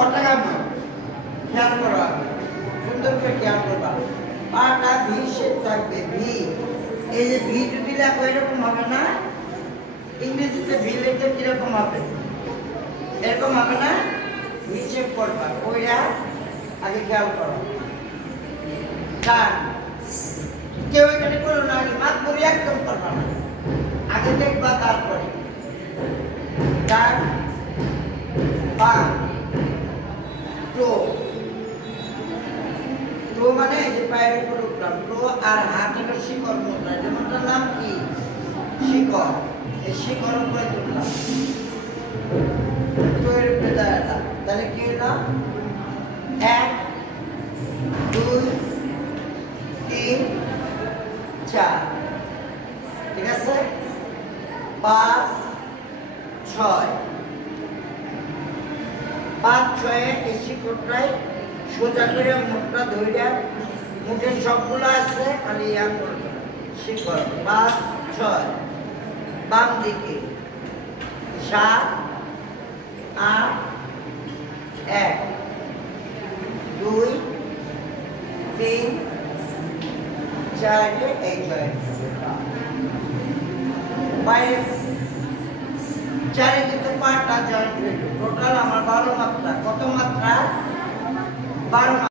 কটা গামী খেয়াল করো, সুন্দর করে খেয়াল করবা। পাটা ভি শেপ থাকবে, ভি। এই যে ভি যদি লেখো এরকম হবে না, ইংরেজিতে ভি লিখলে কিরকম হবে? এরকম হবে না, ভি শেপ করবা। ওইটা আগে খেয়াল করো। কান কেউ এখানে করো না, আগে মাত করি একদম করবা না, আগে দেখবা তারপরে। কান পা টো, টো মানে এই যে পায়ের উপর উঠলাম, টো আর হাত হলো শিকড় মুদ্রা। এই মুদ্রার নাম কি? শিকড়। এই শিকড় উপরে তুললাম, টো এর উপরে দাঁড়ালাম। তাহলে কি হলো? 1 2 3 4, ঠিক আছে? 5 6, 5 6 এই শিকড়টাই সোজা করে মুখটা ধরে, মুখের সবগুলো আছে খালি ইয়া করবে শিকড়। 5 6, বাম দিকে 7 8 1 2 3 4 এই জয়েন্ট পায়ের চারিদিকে 5টা জয়েন্ট। টোটাল আমার 12 মাত্রা। কত মাত্রা? 12।